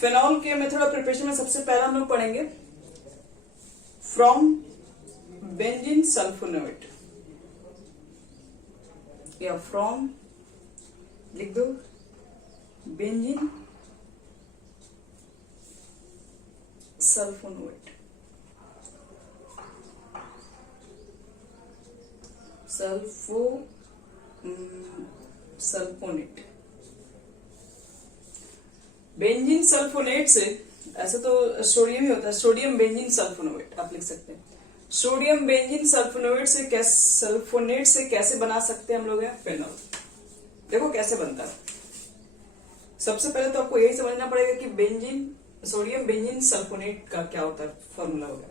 Phenol के method of preparation में सबसे पहला हम लोग पढ़ेंगे फ्रॉम बेंजीन सल्फोनेट या फ्रॉम लिख दो benzene sulphonate sulphonate benzene sulphonate से ऐसा तो सोडियम ही होता है, सोडियम बेंजीन सल्फोनेट आप लिख सकते हैं। सोडियम बेंजीन सल्फोनेट से कैसे बना सकते हैं हम लोग फिनॉल। देखो कैसे बनता है। सबसे पहले तो आपको यही समझना पड़ेगा कि सोडियम बेंजीन सल्फोनेट का क्या होता है, फॉर्मूला होगा।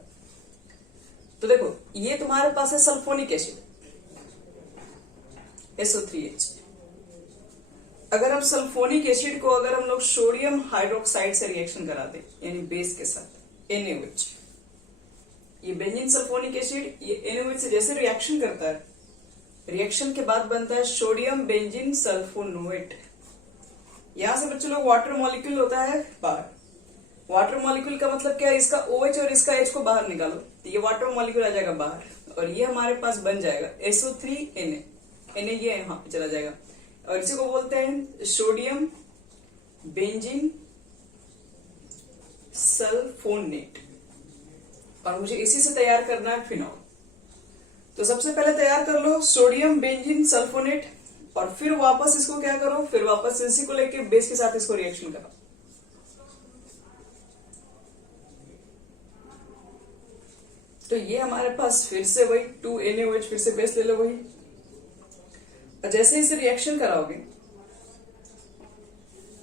तो देखो ये तुम्हारे पास है सल्फोनिक एसिड SO3H। अगर हम सल्फोनिक एसिड को अगर हम लोग सोडियम हाइड्रोक्साइड से रिएक्शन कराते यानी बेस के साथ NaOH, ये बेंजीन सल्फोनिक एसिड ये NaOH से जैसे रिएक्शन करता है, रिएक्शन के बाद बनता है सोडियम बेंजीन सल्फोनेट। यहां से बच्चों लोग वाटर मॉलिक्यूल होता है बाहर। वाटर मॉलिक्यूल का मतलब क्या है, इसका OH और इसका H को बाहर निकालो तो ये वाटर मॉलिक्यूल आ जाएगा बाहर और ये हमारे पास बन जाएगा SO3Na। ये यहां पे चला जाएगा और इसी को बोलते हैं सोडियम बेंजीन सल्फोनेट। और मुझे इसी से तैयार करना है फिनॉल। तो सबसे पहले तैयार कर लो सोडियम बेंजीन सल्फोनेट और फिर वापस इसको क्या करो, फिर वापस इसी को लेके बेस के साथ इसको रिएक्शन करो। तो ये हमारे पास फिर से वही 2NaOH, फिर से बेस ले लो वही। और जैसे इसे रिएक्शन कराओगे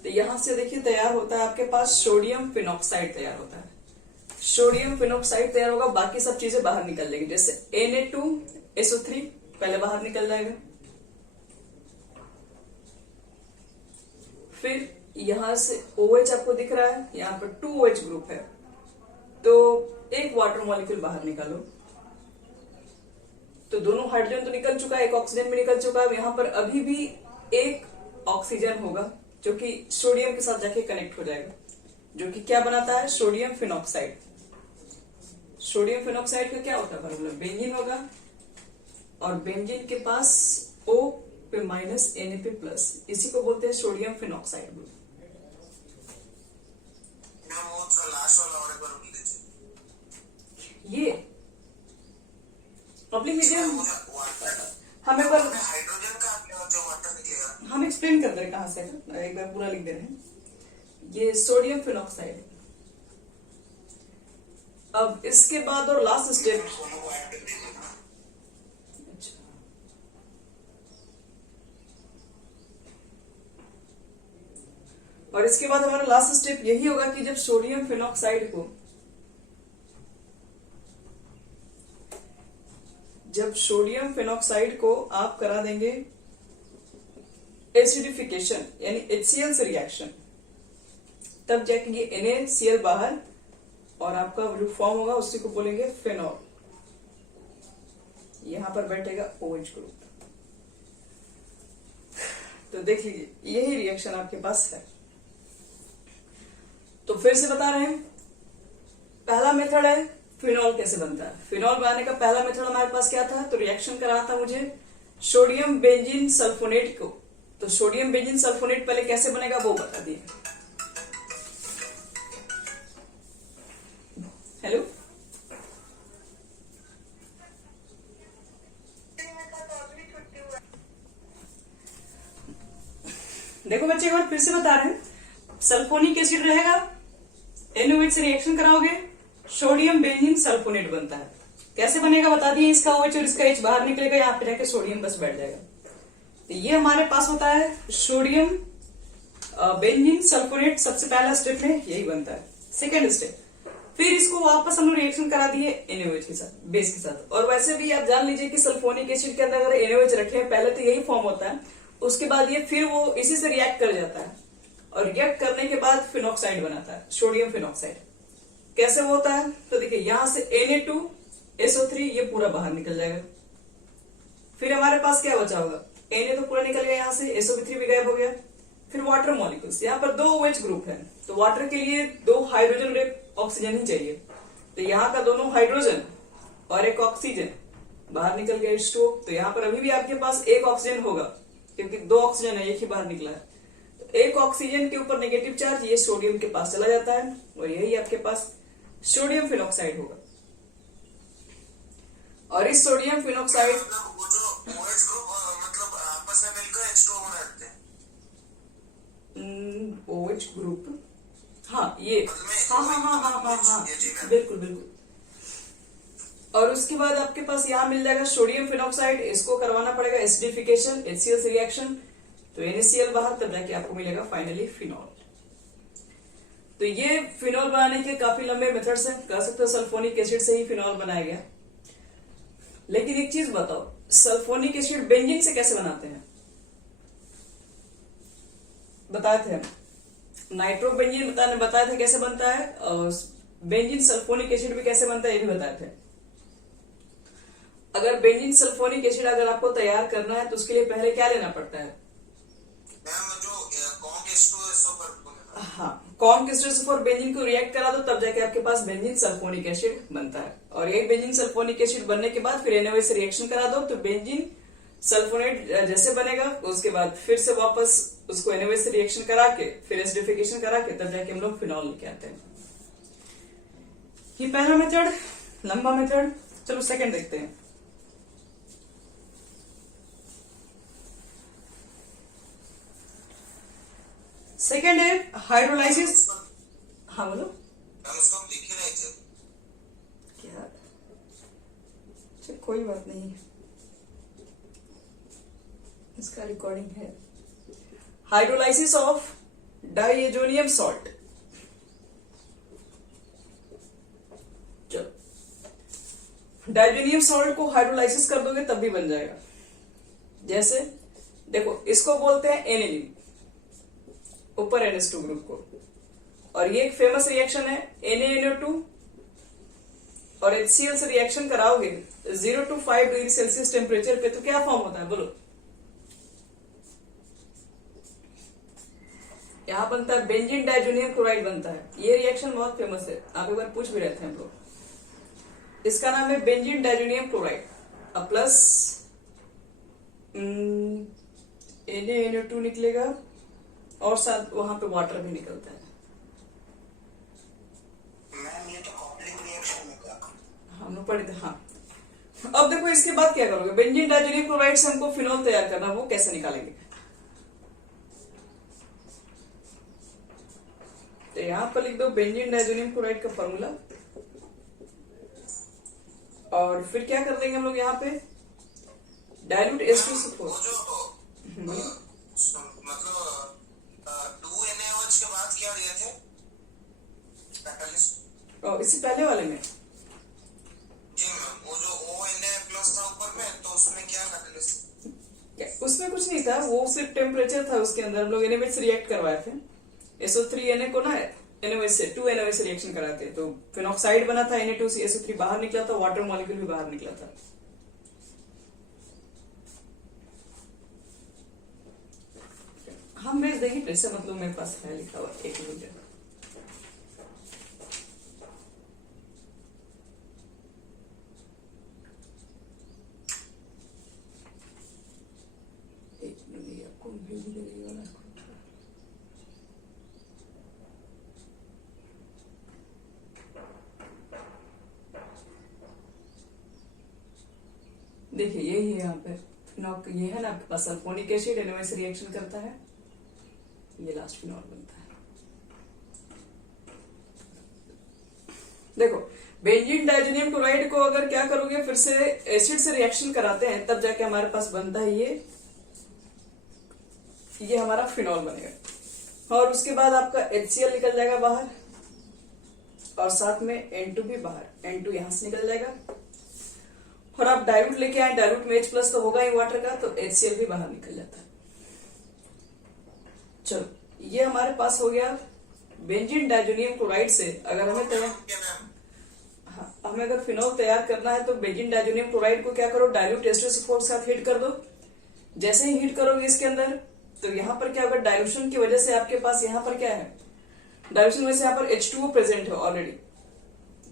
तो यहां से देखिए तैयार होता है आपके पास सोडियम फिनॉक्साइड तैयार होता है। सोडियम फिनॉक्साइड तैयार होगा, बाकी सब चीजें बाहर निकल जाएगी। जैसे Na2SO3 पहले बाहर निकल जाएगा, फिर यहां से OH आपको दिख रहा है, यहां पर 2OH ग्रुप है तो एक वाटर मॉलिक्यूल बाहर निकालो। तो दोनों हाइड्रोजन तो निकल चुका है, एक ऑक्सीजन भी निकल चुका है। यहां पर अभी भी एक ऑक्सीजन होगा जो कि सोडियम के साथ जाके कनेक्ट हो जाएगा, जो कि क्या बनाता है सोडियम फिनॉक्साइड। सोडियम फिनॉक्साइड का क्या होता है फॉर्मूला, बेंजीन होगा और बेंजीन के पास O पे माइनस Na पे प्लस, इसी को बोलते हैं सोडियम फिनॉक्साइड ग्रुप। ये पब्लिक मीडियम हम एक बार हाइड्रोजन का जो वाटर निकलेगा हम एक्सप्लेन कर दे रहे कहां से, एक बार पूरा लिख दे रहे हैं। ये सोडियम फिनॉक्साइड। अब इसके बाद और लास्ट स्टेप, और इसके बाद हमारा लास्ट स्टेप यही होगा कि जब सोडियम फिनॉक्साइड को आप करा देंगे एसिडिफिकेशन यानी HCl से रिएक्शन, तब जाके ये NaCl बाहर और आपका जो फॉर्म होगा उसी को बोलेंगे फिनॉल। यहां पर बैठेगा OH ग्रुप। तो देख लीजिए यही रिएक्शन आपके पास है। तो फिर से बता रहे हैं, पहला मेथड है फिनॉल कैसे बनता है। फिनॉल बनाने का पहला मेथड हमारे पास क्या था, तो रिएक्शन कराना था मुझे सोडियम बेंजीन सल्फोनेट को। तो सोडियम बेंजीन सल्फोनेट पहले कैसे बनेगा वो बता दिए। हेलो, देखो बच्चे एक बार फिर से बता रहे हैं, सल्फोनिक एसिड रहेगा, NaOH से रिएक्शन कराओगे, सोडियम बेंजीन सल्फोनेट बनता है। कैसे बनेगा बता दिए, इसका OH और इसका H बाहर निकलेगा, यहाँ पे रहकर सोडियम बस बैठ जाएगा। तो ये हमारे पास होता है सोडियम बेंजीन सल्फोनेट। सबसे पहला स्टेप में यही बनता है। सेकेंड स्टेप, फिर इसको वापस हम लोग रिएक्शन करा दिए NaOH के साथ, बेस के साथ। और वैसे भी आप जान लीजिए कि सल्फोनिक एसिड के अंदर अगर NaOH रखे हैं, पहले तो यही फॉर्म होता है, उसके बाद ये फिर वो इसी से रिएक्ट कर जाता है और रिएक्ट करने के बाद फिनॉक्साइड बनाता है, सोडियम फिनॉक्साइड। कैसे वो होता है, तो देखिए यहां से Na2SO3 ये पूरा बाहर निकल जाएगा। फिर हमारे पास क्या बचा होगा, Na तो पूरा निकल गया, यहां से SO3 भी गायब हो गया। फिर वाटर मॉलिक्यूल्स, यहाँ पर 2 OH ग्रुप है, तो वाटर के लिए 2 हाइड्रोजन और 1 ऑक्सीजन ही चाहिए। तो यहाँ का दोनों हाइड्रोजन और 1 ऑक्सीजन बाहर निकल गया H2O। तो यहाँ पर अभी भी आपके पास 1 ऑक्सीजन होगा, क्योंकि 2 ऑक्सीजन है, 1 ही बाहर निकला है। तो 1 ऑक्सीजन के ऊपर नेगेटिव चार्ज ये सोडियम के पास चला जाता है, और यही आपके पास सोडियम फिनॉक्साइड होगा। और इस सोडियम फिनॉक्साइड मतलब वो जो OH ग्रुप मतलब आपस में मिलकर H2O बनाते हैं। OH ग्रुप, हाँ ये, हाँ बिल्कुल बिल्कुल। और उसके बाद आपके पास यहाँ मिल जाएगा सोडियम फिनॉक्साइड, इसको करवाना पड़ेगा एसिडिफिकेशन, HCl से रिएक्शन, तो NaCl बाहर, तब जाके आपको मिलेगा फाइनली फिनॉल। तो ये फिनॉल बनाने के काफी लंबे मेथड्स हैं, कह सकते हो सल्फोनिक एसिड से ही फिनॉल बनाया गया। लेकिन एक चीज बताओ, सल्फोनिक एसिड बेंजीन से कैसे बनाते हैं? बताए थे हम, नाइट्रोबेंजीन बताया था कैसे बनता है, और बेंजीन सल्फोनिक एसिड भी कैसे बनता है ये भी बताए थे। अगर बेंजीन सल्फोनिक एसिड अगर आपको तैयार करना है तो उसके लिए पहले क्या लेना पड़ता है? हाँ, कॉर्न क्रिस्टोफर बेंजीन को रिएक्ट करा दो, तब जाके आपके पास बेंजीन सल्फोनिक एसिड बनता है। और ये बेंजीन सल्फोनिक एसिड बनने के बाद फिर NaOH से रिएक्शन करा दो, तो बेंजीन सल्फोनेट जैसे बनेगा, उसके बाद फिर से वापस उसको NaOH से रिएक्शन करा के फिर एसिडिफिकेशन करा के तब जाके हम लोग फिनॉल लेके आते हैं। ये पहला मेथड, लंबा मेथड। चलो सेकंड देखते हैं। सेकंड है हाइड्रोलाइसिस। हाँ बोलो। उसको हम लिख ही नहीं थे क्या? चल कोई बात नहीं, इसका रिकॉर्डिंग है। Hydrolysis of diazonium salt. चलो, डाइजेनियम सॉल्ट को हाइड्रोलाइसिस कर दोगे तब भी बन जाएगा। जैसे देखो, इसको बोलते हैं एनिलीन, ऊपर NH2 ग्रुप को, और ये एक फेमस रिएक्शन है NaNO2 और HCl से रिएक्शन कराओगे 0 to 5 डिग्री सेल्सियस टेम्परेचर पे, तो क्या फॉर्म होता है बोलो? यहां बनता है बेंजीन डाइजोनियम क्लोराइड बनता है। ये रिएक्शन बहुत फेमस है, आप एक बार पूछ भी रहे थे हम लोग। इसका नाम है बेंजीन डाइजोनियम क्लोराइड। अब प्लस NaNO2 निकलेगा, और साथ वहां पे वाटर भी निकलता है। मैम ये तो कॉम्प्लेक्स रिएक्शन में क्या? हम लोग पढ़े थे, हाँ। अब देखो इसके बाद क्या करोगे, बेंजीन डाइजोनियम क्लोराइड से हमको फिनॉल तैयार करना, वो कैसे निकालेंगे? तो यहां पर लिख दो बेंजीन डाइजोनियम क्लोराइड का फॉर्मूला, और फिर क्या कर देंगे हम लोग यहाँ पे डाइल्यूट H2SO4। मतलब 2NaOH के बाद क्या दिए थे कैटलिस्ट? और इससे पहले वाले में जी मैम, वो जो ONA+ था ऊपर में, तो उसमें क्या कैटलिस्ट? उसमें कुछ नहीं था, वो सिर्फ टेम्परेचर था। उसके अंदर हम लोग NaOH से रिएक्ट करवाए थे, SO3Na को ना NaOH से 2NaOH से रिएक्शन कराते, तो फिनॉक्साइड बना था, Na2CO3 बाहर निकला था, वाटर मॉलिक्यूल भी बाहर निकला था। हम भेज देंगे फिर से, मतलब मेरे पास है लिखा हुआ 1 मिनट। आपको भेज देगा। देखिए यही है यहाँ पे ये है ना आपके पास सल्फोनिक एसिड NaOH से रिएक्शन करता है, ये लास्ट फिनॉल बनता है। देखो, बेंजीन डाइजोनियम क्लोराइड को अगर क्या करोगे, फिर से एसिड से रिएक्शन कराते हैं, तब जाके हमारे पास बनता है ये हमारा फिनॉल बनेगा। और उसके बाद आपका HCl निकल जाएगा बाहर, और साथ में N2 भी बाहर, N2 यहां से निकल जाएगा। और आप डाइल्यूट लेके आए, डाइल्यूट में H+ तो होगा ही वाटर का, तो HCl भी बाहर निकल जाता है। चलो, ये हमारे पास हो गया बेंजीन डाइजोनियम क्लोराइड से। अगर हमें हमें अगर फिनॉल तैयार करना है तो बेंजीन डाइजोनियम क्लोराइड को क्या करो, डाइल्यूट H2SO4 के साथ हीट कर दो। जैसे ही हीट करोगे इसके अंदर, तो यहाँ पर क्या होगा, डायल्यूशन की वजह से आपके पास यहाँ पर क्या है, डायल्यूशन की वजह से यहाँ पर H2O प्रेजेंट है ऑलरेडी।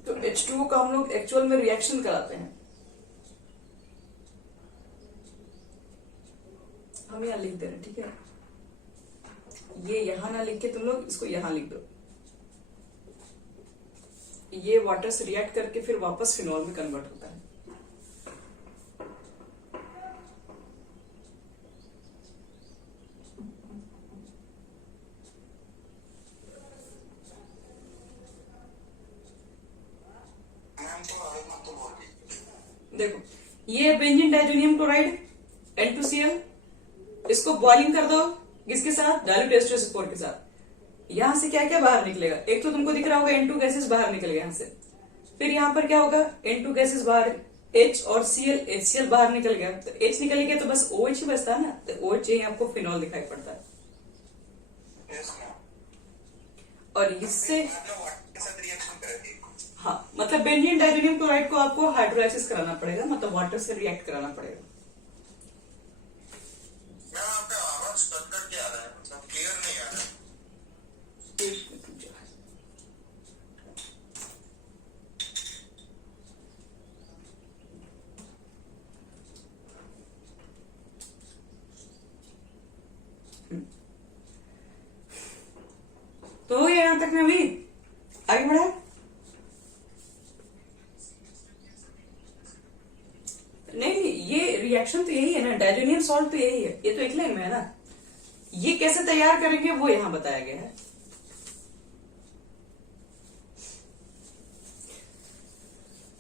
तो H2O का हम लोग एक्चुअल में रिएक्शन कराते हैं। हम यहाँ लिख दे रहे हैं, ठीक है, ये यहां ना लिख के तुम लोग इसको यहां लिख दो। ये वाटर से रिएक्ट करके फिर वापस फिनॉल में कन्वर्ट होता है। मैम तो आगे मत तो बोल रही। देखो ये बेंजीन डाइजोनियम क्लोराइड N2Cl, इसको बॉइलिंग कर दो किसके साथ, डाइल्यूट H2SO4 के साथ। यहां से क्या क्या बाहर निकलेगा, एक तो तुमको दिख रहा होगा N2 गैसेस बाहर निकल गए यहां से। फिर यहां पर क्या होगा, N2 गैसेस बाहर, H और Cl, HCl बाहर निकल गया। तो H निकल गया तो बस OH ही बचता है ना, तो OH ही आपको फिनॉल दिखाई पड़ता है। Yes ma'am. और इससे मतलब वाटर के साथ रिएक्शन करेगी। हाँ, मतलब बेंजीन डाइजोनियम क्लोराइड को आपको हाइड्रोलाइसिस कराना पड़ेगा, मतलब वाटर से रिएक्ट कराना पड़ेगा। मैम आपका आवाज कट कट के आ रहा है, मतलब क्लियर नहीं आ रहा है। तो ये यहां तक में भी आगे बढ़ा। नहीं, ये रिएक्शन तो यही है ना, डाइजोनियम सॉल्ट तो यही है, ये तो एक लाइन में है ना। ये कैसे तैयार करेंगे वो यहां बताया गया है।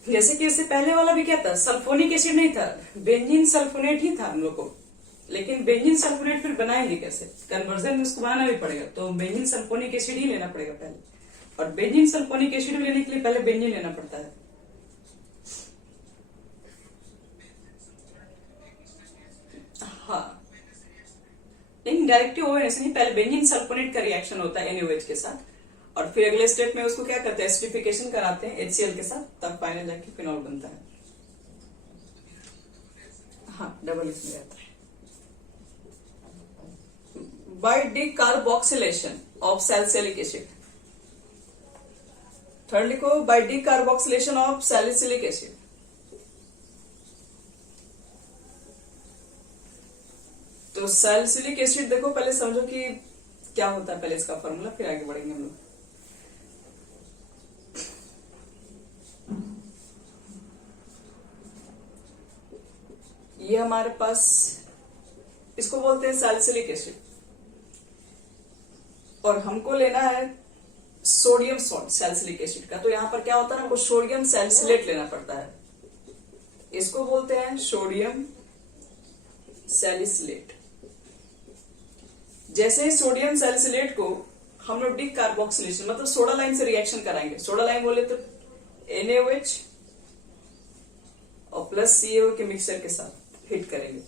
जैसे कि इससे पहले वाला भी क्या था, सल्फोनिक एसिड नहीं था, बेंजीन सल्फोनेट ही था हम लोग को। लेकिन बेंजीन सल्फोनेट फिर बनाएंगे कैसे, कन्वर्जन में उसको बनाना भी पड़ेगा, तो बेंजीन सल्फोनिक एसिड ही लेना पड़ेगा पहले। और बेंजीन सल्फोनिक एसिड लेने के लिए पहले बेंजीन लेना पड़ता है। हाँ, लेकिन डायरेक्टली ONS नहीं, पहले बेंजीन सल्फोनेट का रिएक्शन होता है NaOH के साथ, और फिर अगले स्टेप में उसको क्या करते हैं, एसिडिफिकेशन कराते हैं HCl के साथ, तब फाइनल जाके फिनॉल बनता है। हाँ, डबल इसमें रहता है। By decarboxylation of salicylic acid. Third लिखो, by decarboxylation of salicylic acid. तो सैलिसिलिक एसिड देखो, पहले समझो कि क्या होता है, पहले इसका फॉर्मूला, फिर आगे बढ़ेंगे हम लोग। ये हमारे पास, इसको बोलते हैं सैलिसिलिक एसिड, और हमको लेना है सोडियम सॉल्ट सैलिसिलिक एसिड का। तो यहां पर क्या होता है ना, हमको सोडियम सैलिसिलेट लेना पड़ता है, इसको बोलते हैं सोडियम सैलिसिलेट। जैसे ही सोडियम सैलिसिलेट को हम लोग डिकार्बोक्सिलेशन मतलब सोडा लाइम से रिएक्शन कराएंगे। सोडा लाइम बोले तो NaOH और प्लस CaO के मिक्सचर के साथ हिट करेंगे।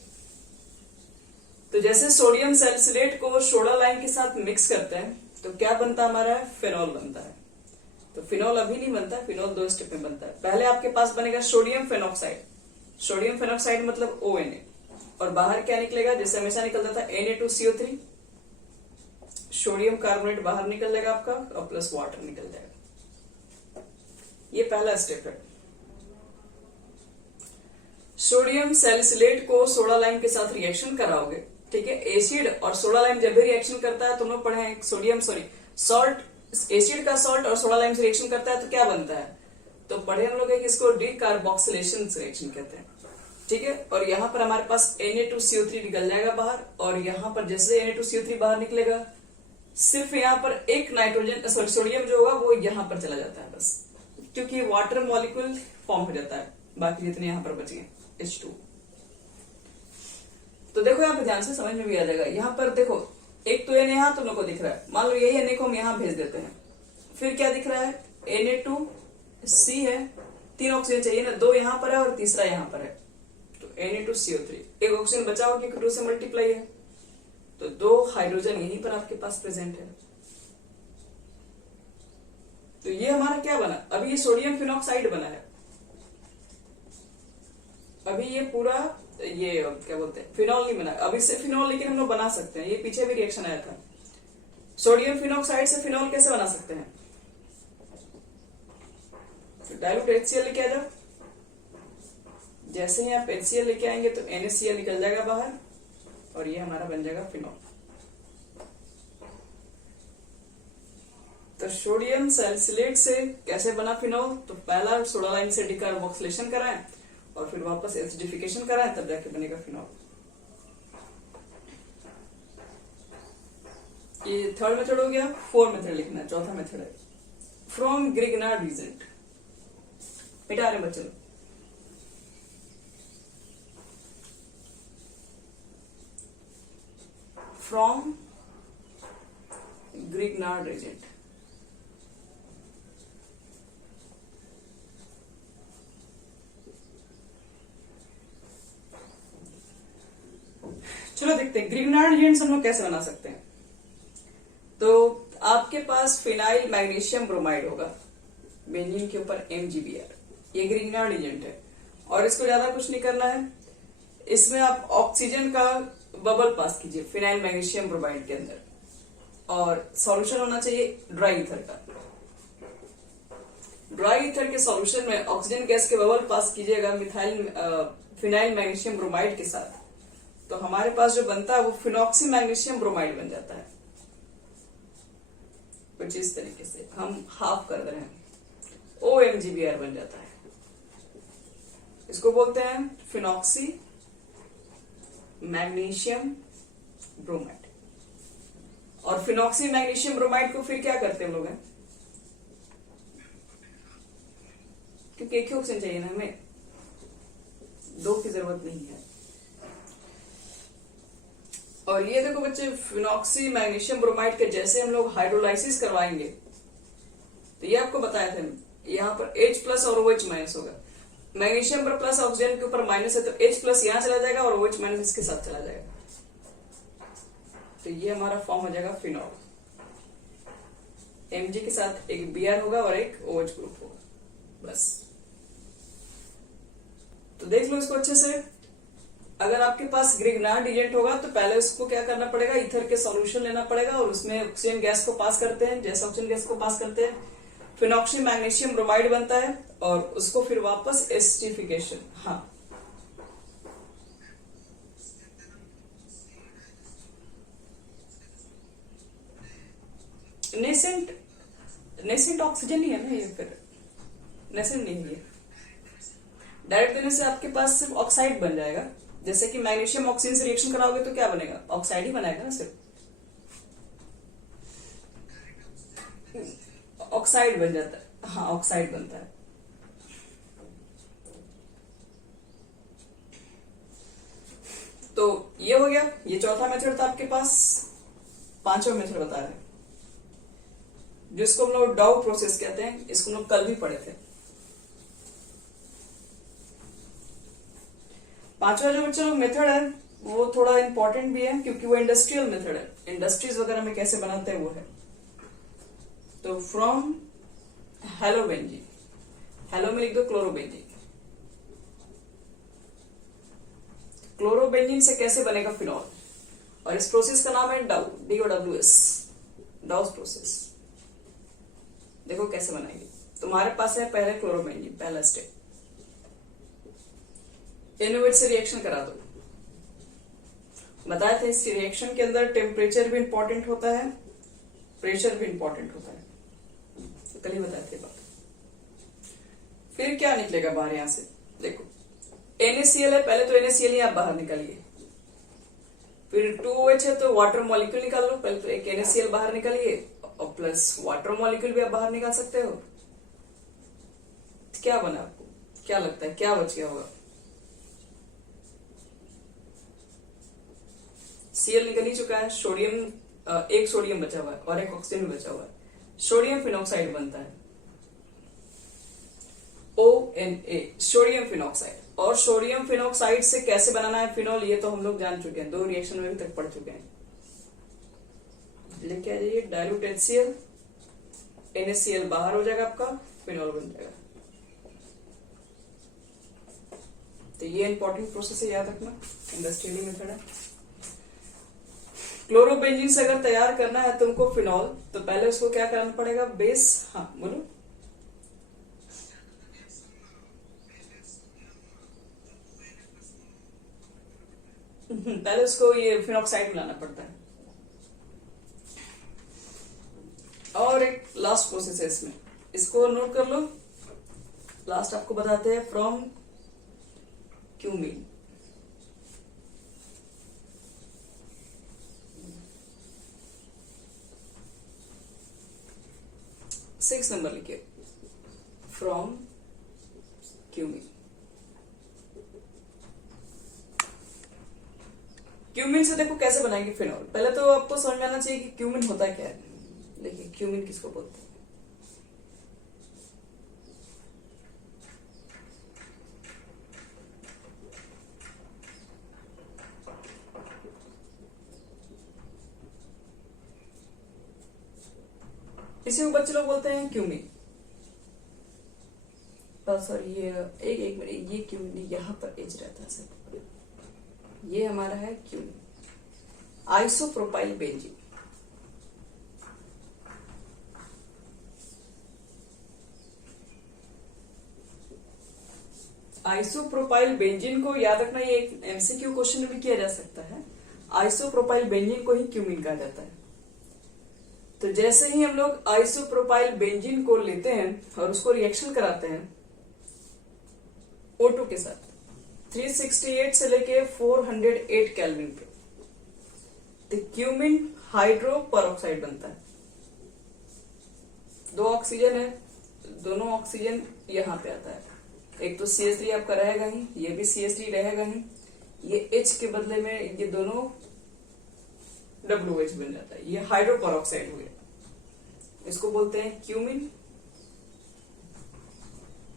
तो जैसे सोडियम सैलिसिलेट को सोडा लाइम के साथ मिक्स करते हैं तो क्या बनता है हमारा, फिनॉल बनता है। तो फिनॉल अभी नहीं बनता, फिनॉल 2 स्टेप में बनता है। पहले आपके पास बनेगा सोडियम फेनोक्साइड, सोडियम फेनोक्साइड मतलब ONA, और बाहर क्या निकलेगा, जैसे हमेशा निकलता था Na2CO3, सोडियम कार्बोनेट बाहर निकल जाएगा आपका, और प्लस वाटर निकल जाएगा। ये पहला स्टेप है। सोडियम सैलिसिलेट को सोडा लाइम के साथ रिएक्शन कराओगे, ठीक है। एसिड और सोडा लाइम जब भी रिएक्शन करता है, तुम लोग पढ़े हैं सोडियम सॉल्ट, एसिड का सॉल्ट और सोडा लाइम से रिएक्शन करता है तो क्या बनता है, तो पढ़े हम लोग कि इसको डिकार्बोक्सिलेशन रिएक्शन कहते हैं, ठीक है। और यहाँ पर हमारे पास Na2CO3 निकल जाएगा बाहर, और यहाँ पर जैसे Na2CO3 बाहर निकलेगा, सिर्फ यहाँ पर एक नाइट्रोजन सोडियम जो होगा वो यहाँ पर चला जाता है बस, क्योंकि वाटर मॉलिक्यूल फॉर्म हो जाता है, बाकी जितने यहाँ पर बच गए H2। तो देखो यहाँ पे ध्यान से समझ में भी आ जाएगा। यहाँ पर देखो, एक तो यहाँ तुम लोग को दिख रहा है, मान लो यही Na को हम यहाँ भेज देते हैं, फिर क्या दिख रहा है, Na2C है, 3 ऑक्सीजन चाहिए ना, 2 यहाँ पर है और तीसरा यहाँ पर है, तो Na2CO3, एक ऑक्सीजन बचा हुआ क्योंकि 2 से मल्टीप्लाई है, तो 2 हाइड्रोजन यहीं पर आपके पास प्रेजेंट है। तो ये हमारा क्या बना, अभी ये सोडियम फिनॉक्साइड बना है, अभी ये पूरा ये क्या बोलते हैं, फिनॉल नहीं बना अब इससे फिनॉल, लेकिन हम लोग बना सकते हैं। ये पीछे भी रिएक्शन आया था। सोडियम फिनॉक्साइड से फिनॉल कैसे बना सकते हैं? तो डाइल्यूट HCl लेके आ जाओ। जैसे ही आप HCl लेके आएंगे तो NaCl निकल जाएगा बाहर और ये हमारा बन जाएगा फिनॉल। तो सोडियम सैलिसिलेट से कैसे बना फिनॉल? तो पहला सोडा लाइन से डिकार्बोक्सिलेशन कराएं और फिर वापस एसिडिफिकेशन कराएं, तब जाके बनेगा फिनॉल। ये थर्ड मेथड हो गया। फोर्थ मेथड लिखना है, चौथा मेथड है फ्रॉम ग्रिग्नार्ड रीजेंट। मिटा रहे बच्चे लोग। From Grignard reagent. चलो देखते हैं ग्रिग्नार्ड रीजेंट्स हम लोग कैसे बना सकते हैं। तो आपके पास फिनाइल मैग्नीशियम ब्रोमाइड होगा, बेंजीन के ऊपर MgBr, ये ग्रिग्नार्ड एजेंट है और इसको ज्यादा कुछ नहीं करना है। इसमें आप ऑक्सीजन का बबल पास कीजिए फिनाइल मैग्नीशियम ब्रोमाइड के अंदर, और सॉल्यूशन होना चाहिए ड्राई ईथर का। ड्राई ईथर के सॉल्यूशन में ऑक्सीजन गैस के बबल पास कीजिएगा फिनाइल मैग्नीशियम ब्रोमाइड के साथ, तो हमारे पास जो बनता है वो फिनॉक्सी मैग्नीशियम ब्रोमाइड बन जाता है। कुछ इस तरीके से हम हाफ कर रहे हैं, OMgBr बन जाता है। इसको बोलते हैं फिनॉक्सी मैग्नीशियम ब्रोमाइड। और फिनॉक्सी मैग्नीशियम ब्रोमाइड को फिर क्या करते हैं लोग हैं, क्योंकि एक ही ऑक्सीजन चाहिए ना हमें, दो की जरूरत नहीं है। और ये देखो बच्चे, फिनॉक्सी मैग्नीशियम ब्रोमाइड के जैसे हम लोग हाइड्रोलाइसिस करवाएंगे तो ये आपको बताया था, यहाँ पर H+ और OH- होगा। मैग्नीशियम पर प्लस, ऑक्सीजन के ऊपर माइनस है, तो H+ यहां चला जाएगा और OH- इसके साथ चला जाएगा। तो ये हमारा फॉर्म हो जाएगा फिनॉल। Mg के साथ एक Br होगा और एक OH ग्रुप होगा, बस। तो देख लो इसको अच्छे से। अगर आपके पास ग्रिग्नार्ड एजेंट होगा तो पहले उसको क्या करना पड़ेगा, ईथर के सॉल्यूशन लेना पड़ेगा और उसमें ऑक्सीजन गैस को पास करते हैं। जैसे ऑक्सीजन गैस को पास करते हैं फिनॉक्सी मैग्नीशियम ब्रोमाइड बनता है और उसको फिर वापस एसिडिफिकेशन। हाँ, नेसेंट ऑक्सीजन ही है ना ये, फिर नेसेंट नहीं है। डायरेक्ट देने से आपके पास सिर्फ ऑक्साइड बन जाएगा। जैसे कि मैग्नीशियम ऑक्सीजन से रिएक्शन कराओगे तो क्या बनेगा, ऑक्साइड ही बनाएगा ना, सिर्फ ऑक्साइड बन जाता है। हाँ, ऑक्साइड बनता है। तो ये हो गया, ये चौथा मेथड था आपके पास। पांचवा मेथड बता रहे हैं जिसको हम लोग डाउ प्रोसेस कहते हैं, इसको हम लोग कल भी पढ़े थे। पांचवा जो बच्चे लोग मेथड है वो थोड़ा इंपॉर्टेंट भी है क्योंकि वो इंडस्ट्रियल मेथड है, इंडस्ट्रीज वगैरह में कैसे बनाते हैं वो है। तो फ्रॉम हेलोबेंजीन, हेलो में लिख दो क्लोरोबेंजीन। क्लोरोबेंजीन से कैसे बनेगा फिनॉल, और इस प्रोसेस का नाम है डाउ, DOWS, डाउस प्रोसेस। देखो कैसे बनाएंगे। तुम्हारे पास है पहले क्लोरोबेंजीन, पहला स्टेप, NaOH से रिएक्शन करा दो। बताया था इस रिएक्शन के अंदर टेम्परेचर भी इंपॉर्टेंट होता है, प्रेशर भी इंपॉर्टेंट होता है, कल ही बताया थे बात। फिर क्या निकलेगा बाहर यहां से, देखो NaCl है, पहले तो NaCl ही आप बाहर निकालिए। फिर 2OH है तो वाटर मॉलिक्यूल निकाल लो, पहले तो एक NaCl बाहर निकालिए और प्लस वाटर मॉलिक्यूल भी आप बाहर निकाल सकते हो। क्या बना, आपको क्या लगता है क्या बच गया होगा? Cl निकल ही चुका है, सोडियम, एक सोडियम बचा हुआ है और एक ऑक्सीजन बचा हुआ है, सोडियम फिनॉक्साइड बनता है, ONA, सोडियम फिनॉक्साइड। और सोडियम फिनॉक्साइड से कैसे बनाना है फिनॉल, ये तो हम लोग जान चुके हैं, दो रिएक्शन में भी तक पढ़ चुके हैं। लिख के आ जाइए, डाइल्यूट HCl, NaCl बाहर हो जाएगा आपका, फिनॉल बन जाएगा। तो ये इंपॉर्टेंट प्रोसेस है, याद रखना, इंडस्ट्रियल मेथड है। क्लोरोबेंजीन से अगर तैयार करना है तुमको फिनॉल, तो पहले उसको क्या करना पड़ेगा, बेस, हाँ बोलो। पहले उसको ये फिनॉक्साइड मिलाना पड़ता है। और एक लास्ट प्रोसेस है इसमें, इसको नोट कर लो। लास्ट आपको बताते हैं, फ्रॉम क्यूमीन। सिक्स नंबर लिखिए, फ्रॉम क्यूमीन। क्यूमिन से देखो कैसे बनाएंगे फिनॉल। पहले तो आपको समझ में आना चाहिए कि क्यूमिन होता क्या है। देखिए क्यूमिन किसको बोलते हैं। इसी को बच्चे लोग बोलते हैं क्यूमिन। सॉरी, ये एक मिनट, ये क्यूमिन यहां पर एज रहता है सर। ये हमारा है cumin, isopropyl benzene. Isopropyl benzene को याद रखना, ये एक एमसीक्यू क्वेश्चन में भी किया जा सकता है। आइसोप्रोपाइल बेंजीन को ही क्यूमिन कहा जाता है। तो जैसे ही हम लोग आइसोप्रोपाइल बेंजीन को लेते हैं और उसको रिएक्शन कराते हैं O2 के साथ 368 से लेके 408 केल्विन पे, तो क्यूमिन हाइड्रो पेरोक्साइड बनता है। दो ऑक्सीजन है, दोनों ऑक्सीजन यहां पे आता है। एक तो CH3 आपका रहेगा ही, ये भी CH3 रहेगा ही, ये H के बदले में ये दोनों WH बन जाता है। ये हाइड्रो पेरोक्साइड हो गया, इसको बोलते हैं क्यूमिन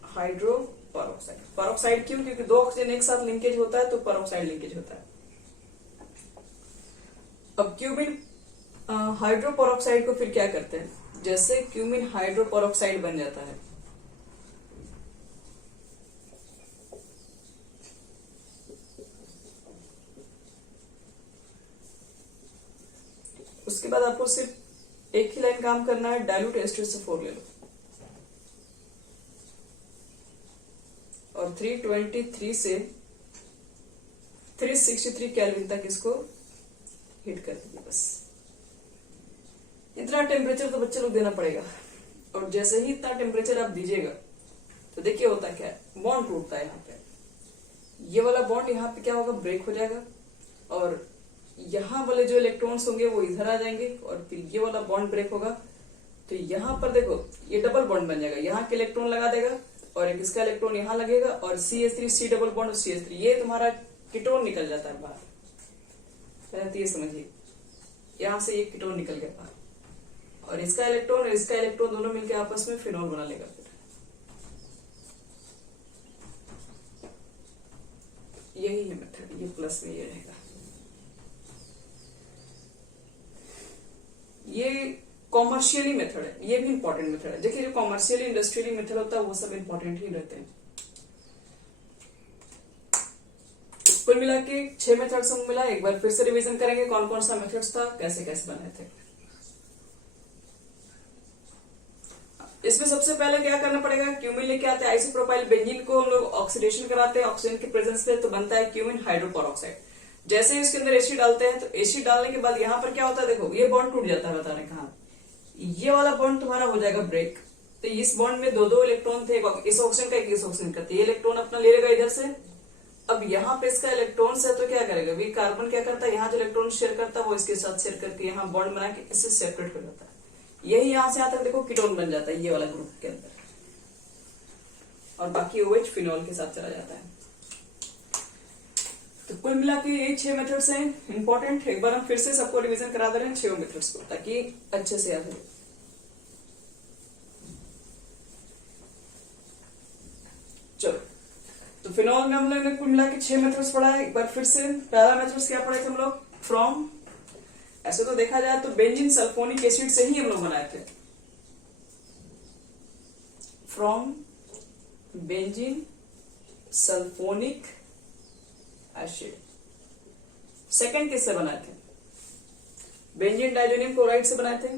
हाइड्रो पेरोक्साइड। पेरोक्साइड क्यों? क्योंकि दो ऑक्सीजन एक साथ लिंकेज होता है तो पेरोक्साइड लिंकेज होता है। अब क्यूमिन हाइड्रो पेरोक्साइड को फिर क्या करते हैं, जैसे क्यूमिन हाइड्रो पेरोक्साइड बन जाता है, उसके बाद आपको सिर्फ एक ही लाइन काम करना है, डाइल्यूट H2SO4 ले लो और 323 से 363 केल्विन तक इसको हीट कर दीजिए। बस इतना टेम्परेचर तो बच्चे लोग देना पड़ेगा। और जैसे ही इतना टेम्परेचर आप दीजिएगा तो देखिए होता क्या है, बॉन्ड टूटता है। यहाँ पे ये वाला बॉन्ड यहाँ पे क्या होगा, ब्रेक हो जाएगा और यहाँ वाले जो इलेक्ट्रॉन्स होंगे वो इधर आ जाएंगे और फिर ये वाला बॉन्ड ब्रेक होगा। तो यहाँ पर देखो ये डबल बॉन्ड बन जाएगा, यहाँ के इलेक्ट्रॉन लगा देगा और एक इसका इलेक्ट्रॉन यहाँ लगेगा और CH3 C डबल बॉन्ड और CH3, ये तुम्हारा कीटोन निकल जाता है बाहर। पहले ये समझिए, यहाँ से ये कीटोन निकल गया बाहर और इसका इलेक्ट्रॉन और इसका इलेक्ट्रॉन दोनों मिलकर आपस में फिनॉल बना लेगा। फिर यही है मेथड, ये प्लस में ये रहेगा। ये कॉमर्शियली मेथड है, ये भी इंपॉर्टेंट मेथड है। देखिए जो कॉमर्शियली इंडस्ट्रियली मेथड होता है वो सब इंपॉर्टेंट ही रहते हैं। कुल मिला के 6 मेथड्स हमको मिला। एक बार फिर से रिवीजन करेंगे कौन कौन सा मेथड्स था, कैसे कैसे बनाए थे। इसमें सबसे पहले क्या करना पड़ेगा, क्यूमिन लेके आते हैं, आइसोप्रोपाइल बेंजीन को हम लोग ऑक्सीडेशन कराते हैं ऑक्सीजन के प्रेजेंस पे, तो बनता है क्यूमिन हाइड्रो पेरोक्साइड। जैसे ही इसके अंदर एसिड डालते हैं तो एसिड डालने के बाद यहाँ पर क्या होता है, देखो ये बॉन्ड टूट जाता है। बताने कहा ये वाला बॉन्ड तुम्हारा हो जाएगा ब्रेक। तो इस बॉन्ड में दो इलेक्ट्रॉन थे, इस ऑक्सीजन का एक इस ऑक्सीजन का, ये इलेक्ट्रॉन अपना ले लेगा इधर से। अब यहाँ पे इसका इलेक्ट्रॉन है तो क्या करेगा, वी कार्बन क्या करता है, यहाँ जो इलेक्ट्रॉन शेयर करता है वो इसके साथ शेयर करके यहाँ बॉन्ड बना के इससे सेपरेट हो जाता है। यही यहाँ से यहाँ तक देखो कीटोन बन जाता है ये वाला ग्रुप के अंदर, और बाकी OH फिनॉल के साथ चला जाता है। तो कुल मिला के ये 6 मेथड्स हैं इंपॉर्टेंट। एक बार हम फिर से सबको रिवीजन करा दे रहे हैं 6 मेथड्स को, ताकि अच्छे से याद रहे। चलो, तो फिनॉल में हम लोग ने कुल मिला के 6 मेथड्स पढ़ा है। एक बार फिर से पहला मेथड्स क्या पढ़े थे हम लोग, फ्रॉम। ऐसे तो देखा जाए तो बेंजीन सल्फोनिक एसिड से ही हम लोग बनाए थे। From benzene sulphonic acid. Second किससे बनाए थे? बेंजीन डाइजोनियम क्लोराइड से बनाए थे।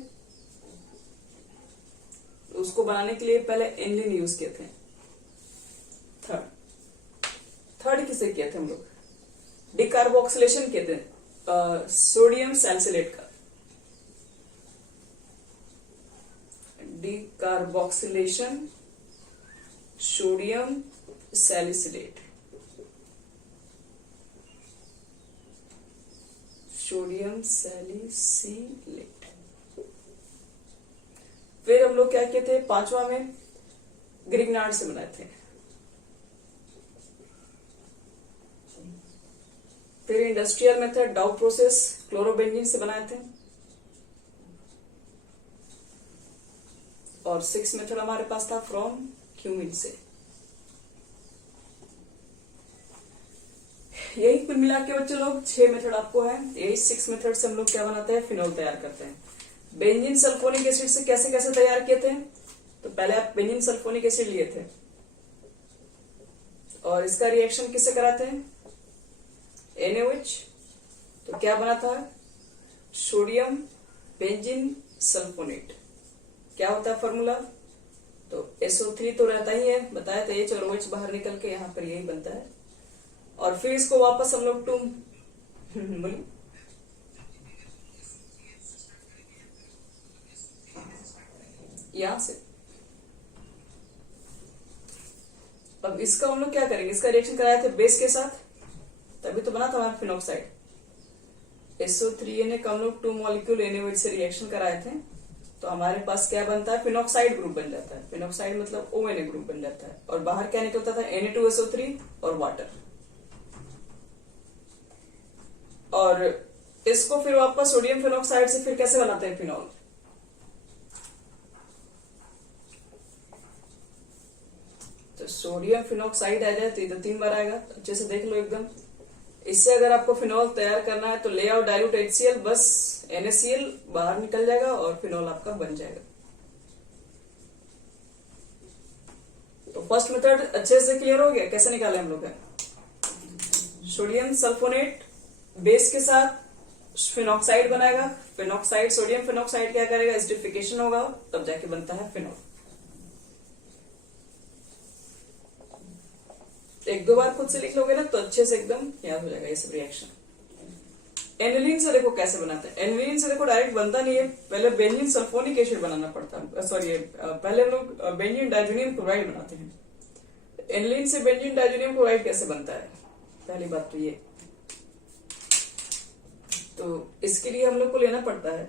उसको बनाने के लिए पहले एनिलीन यूज किए थे। थर्ड किसे किए थे हम लोग? डिकार्बोक्सिलेशन किए थे सोडियम सैलिसिलेट का। Decarboxylation sodium salicylate, sodium salicylate. फिर हम लोग क्या किए थे? पांचवा में ग्रिग्नार्ड से बनाए थे। फिर इंडस्ट्रियल मेथड डाउ प्रोसेस क्लोरोबेंजीन से बनाए थे। और 6 मेथड हमारे पास था फ्रॉम क्यूमिन से। यही कुल मिला के बच्चे लोग 6 मेथड आपको है। यही 6 मेथड से हम लोग क्या बनाते हैं? फिनोल तैयार करते हैं। बेंजीन सल्फोनिक एसिड से कैसे कैसे तैयार किए थे? तो पहले आप बेंजीन सल्फोनिक एसिड लिए थे और इसका रिएक्शन किससे कराते हैं? NaOH। तो क्या बना था? Sodium benzene sulphonate. क्या होता है फॉर्मूला? तो SO3 तो रहता ही है, बताया था H और OH बाहर निकल के यहां पर यही बनता है। और फिर इसको वापस हम लोग बोलिए यहां से। अब इसका हम लोग क्या करेंगे? इसका रिएक्शन कराए थे बेस के साथ, तभी तो बना था हमारा फिनॉक्साइड। SO3 का हम लोग 2 मॉलिक्यूल NaOH से रिएक्शन कराए थे, तो हमारे पास क्या बनता है? फिनॉक्साइड ग्रुप बन जाता है। फिनॉक्साइड मतलब ONA ग्रुप बन जाता है और बाहर क्या निकलता था? Na2SO3 और वाटर। और इसको फिर वापस सोडियम फिनॉक्साइड से फिर कैसे बनाते हैं? फिनॉल। तो सोडियम फिनॉक्साइड आ जाए तो ये तो 3 बार आएगा, अच्छे से देख लो एकदम। इससे अगर आपको फिनॉल तैयार करना है तो ले आओ डाइल्यूट HCl, बस NaCl बाहर निकल जाएगा और फिनॉल आपका बन जाएगा। तो फर्स्ट मेथड अच्छे से क्लियर हो गया? कैसे निकाले हम लोग? सोडियम सल्फोनेट बेस के साथ फिनॉक्साइड बनाएगा। फिनॉक्साइड सोडियम फिनॉक्साइड क्या करेगा? एसिडिफिकेशन होगा, तब जाके बनता है फिनॉल। एक दो बार खुद से लिख लोगे ना तो अच्छे से एकदम याद हो जाएगा ये सब रिएक्शन। एनिलीन से देखो कैसे बनाते हैं। एनिलीन से देखो डायरेक्ट बनता नहीं है, पहले बेंजीन सल्फोनिक एसिड बनाना पड़ता है। सॉरी, पहले हम लोग बेंजीन डाइजोनियम क्लोराइड बनाते हैं। एनिलीन से बेंजीन डाइजोनियम क्लोराइड कैसे बनता है? पहली बात तो ये, तो इसके लिए हम लोग को लेना पड़ता है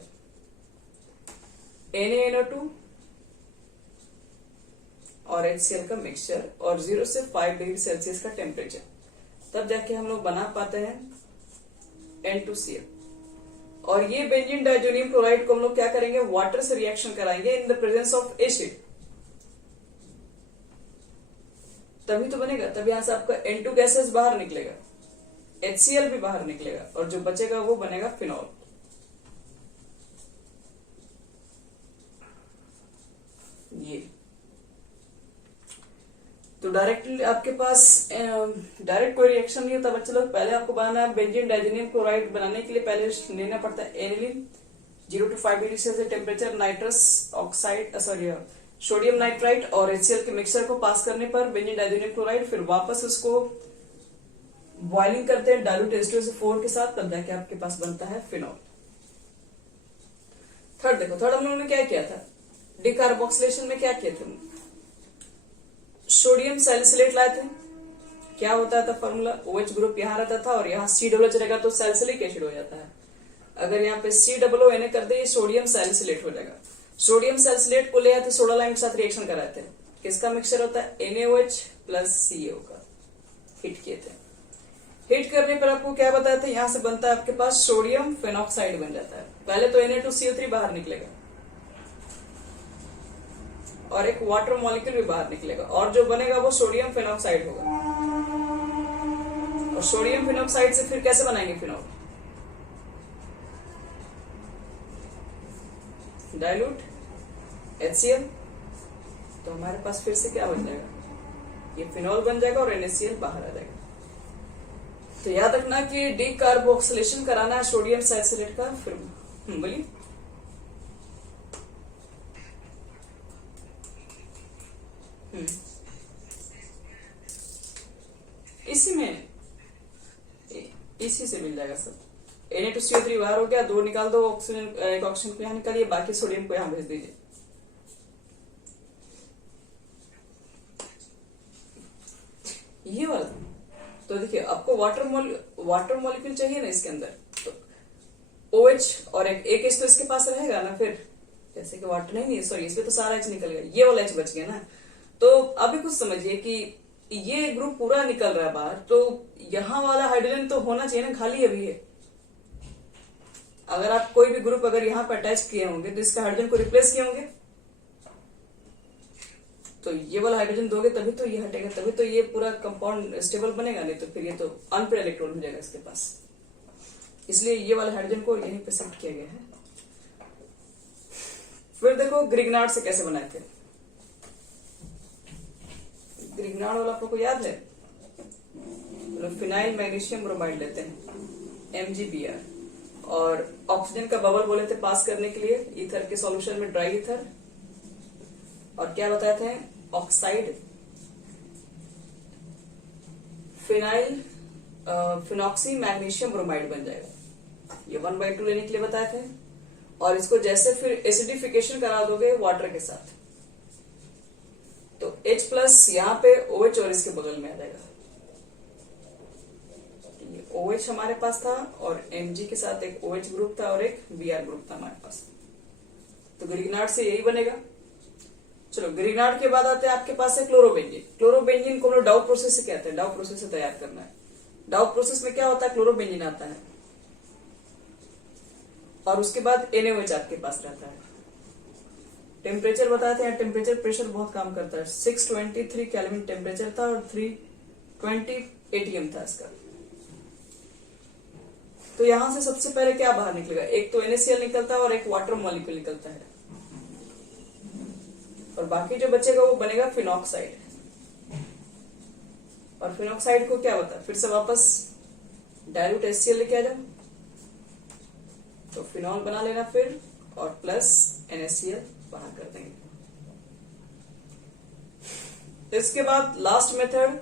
NaNO2 और HCl का मिक्सचर और 0 से 5 डिग्री सेल्सियस का टेम्परेचर, तब जाके हम लोग बना पाते हैं N2Cl। और ये बेंजीन डाइजोनियम क्लोराइड को हम लोग क्या करेंगे? वाटर से रिएक्शन कराएंगे in the presence of acid, तभी तो बनेगा। तब यहां से आपका N2 गैसेस बाहर निकलेगा, HCl भी बाहर निकलेगा और जो बचेगा वो बनेगा फिनॉल। ये तो डायरेक्टली आपके पास डायरेक्ट कोई रिएक्शन नहीं होता बच्चे लोग। पहले आपको बनाना है बेंजीन डाइजोनियम क्लोराइड। बनाने के लिए पहले लेना पड़ता है aniline, 0 to 5 degree Celsius temperature, nitrous oxide sorry sodium nitrite और HCl के मिक्सचर को पास करने पर बेंजीन डाइजोनियम क्लोराइड, फिर वापस उसको बॉइलिंग करते हैं डाइल्यूट H2SO4 के साथ, तब जाके आपके पास बनता है फिनॉल। थर्ड देखो, थर्ड हम लोगों ने क्या किया था? डिकार्बोक्सिलेशन में क्या किया था? सोडियम सैलिसिलेट लाए थे। क्या होता था फॉर्मूला? OH ग्रुप यहाँ रहता था और यहाँ COOH रहेगा तो सैलिसिलिक एसिड हो जाता है। अगर यहाँ पे COONA कर दे, सोडियम सैलिसिलेट हो जाएगा। सोडियम सैलिसिलेट को ले आते सोडा लाइम के साथ रिएक्शन कराए थे। किसका मिक्सचर होता है? NaOH प्लस CO का। हिट किए थे। हिट करने पर आपको क्या बताया था? यहाँ से बनता है आपके पास सोडियम फेनॉक्साइड बन जाता है। पहले तो Na2CO3 बाहर निकलेगा और एक वाटर मॉलिक्यूल भी बाहर निकलेगा और जो बनेगा वो सोडियम फेनॉक्साइड होगा। और सोडियम फेनॉक्साइड से फिर कैसे बनाएंगे फिनॉल? डाइल्यूट HCl, तो हमारे पास फिर से क्या बन जाएगा? ये फिनॉल बन जाएगा और NaCl बाहर आ जाएगा। तो याद रखना कि डी कार्बोक्सिलेशन कराना है सोडियम सैलिसिलेट का। फिर बोलिए। इसी में इसी से मिल जाएगा सब। Na2CO3 बाहर हो गया, 2 निकाल दो, ऑक्सीजन एक ऑक्सीजन को यहाँ निकालिए, बाकी सोडियम को यहाँ भेज दीजिए। ये वाला तो देखिए आपको वाटर मॉलिक्यूल चाहिए ना इसके अंदर, तो OH और एक H तो इसके पास रहेगा ना। फिर जैसे कि वाटर नहीं सॉरी, इसमें तो सारा H निकल गया, ये वाला H बच गया ना। तो अभी कुछ समझिए कि ये ग्रुप पूरा निकल रहा है बाहर, तो यहाँ वाला हाइड्रोजन तो होना चाहिए ना, खाली अभी है। अगर आप कोई भी ग्रुप अगर यहाँ पर अटैच किए होंगे तो इसका हाइड्रोजन को रिप्लेस किए होंगे, तो ये वाला हाइड्रोजन दोगे तभी तो ये हटेगा, तभी तो ये पूरा कंपाउंड स्टेबल बनेगा, नहीं तो फिर ये तो अनपेड इलेक्ट्रॉन हो जाएगा इसके पास। इसलिए ये वाला हाइड्रोजन को यहीं पे शिफ्ट किया गया है। फिर देखो ग्रिग्नार्ड से कैसे बनाए थे। ग्रिग्नार्ड वाला आपको याद है, फिनाइल मैग्नीशियम ब्रोमाइड लेते हैं MgBr, और ऑक्सीजन का बबल बोले थे पास करने के लिए ईथर के सॉल्यूशन में, ड्राई ईथर, और क्या बताए थे oxide phenyl phenoxy magnesium bromide बन जाएगा। ये 1/2 लेने के लिए बताए थे। और इसको जैसे फिर एसिडिफिकेशन करा दोगे वाटर के साथ, तो H+ यहाँ पे OH और इसके बगल में आ जाएगा। ये OH हमारे पास था और Mg के साथ एक OH ग्रुप था और एक Br ग्रुप था हमारे पास। तो ग्रिग्नार्ड से यही बनेगा। चलो ग्रिग्नार्ड के बाद आते हैं आपके पास है क्लोरोबेंजीन। क्लोरोबेंजीन को हम लोग डाउ प्रोसेस से कहते हैं, डाउ प्रोसेस से तैयार करना है। डाउ प्रोसेस में क्या होता है, क्लोरोबेंजीन आता है और उसके बाद NaOH आपके पास रहता है। टेम्परेचर बताते हैं, टेम्परेचर प्रेशर बहुत काम करता है। 623 केल्विन टेम्परेचर था और 320 ATM था इसका। तो यहां से सबसे पहले क्या बाहर निकलेगा, एक तो NaCl निकलता है और एक वाटर मॉलिक्यूल निकलता है, और बाकी जो बचेगा वो बनेगा फिनॉक्साइड। और फिनॉक्साइड को क्या होता है, फिर से वापस डाइल्यूट HCl लेके आ जाओ, तो फिनॉल बना लेना फिर, और प्लस NaCl बाहर कर देंगे। इसके बाद लास्ट मेथड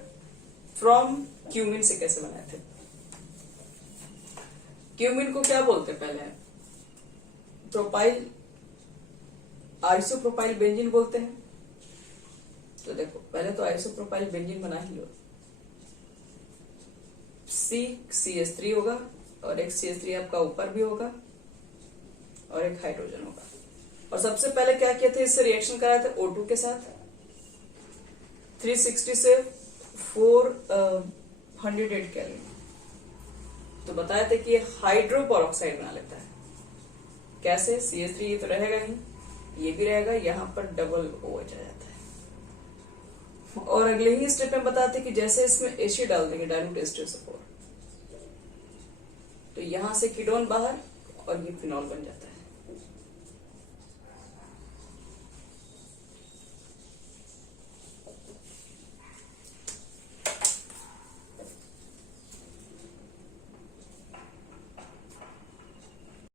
फ्रॉम क्यूमिन से कैसे बनाए थे। क्यूमिन को क्या बोलते हैं, पहले प्रोपाइल आइसोप्रोपाइल बेंजीन बोलते हैं। तो देखो पहले तो आइसोप्रोपाइल बेंजीन बना ही लो। CH3 होगा और एक CH3 आपका ऊपर भी होगा और एक हाइड्रोजन होगा। और सबसे पहले क्या किया था, इससे रिएक्शन कराया था O2 के साथ। 360 से 408 केल्विन, तो बताया था कि ये हाइड्रोपेरोक्साइड बना लेता है। कैसे, CH3 ये तो रहेगा ही, ये भी रहेगा, यहां पर डबल OH आ जाता है। और अगले ही स्टेप में बताते कि जैसे इसमें एसी डाल देंगे, डाइल्यूट H2SO4, तो यहां से कीटोन बाहर और ये फिनॉल बन जाता है।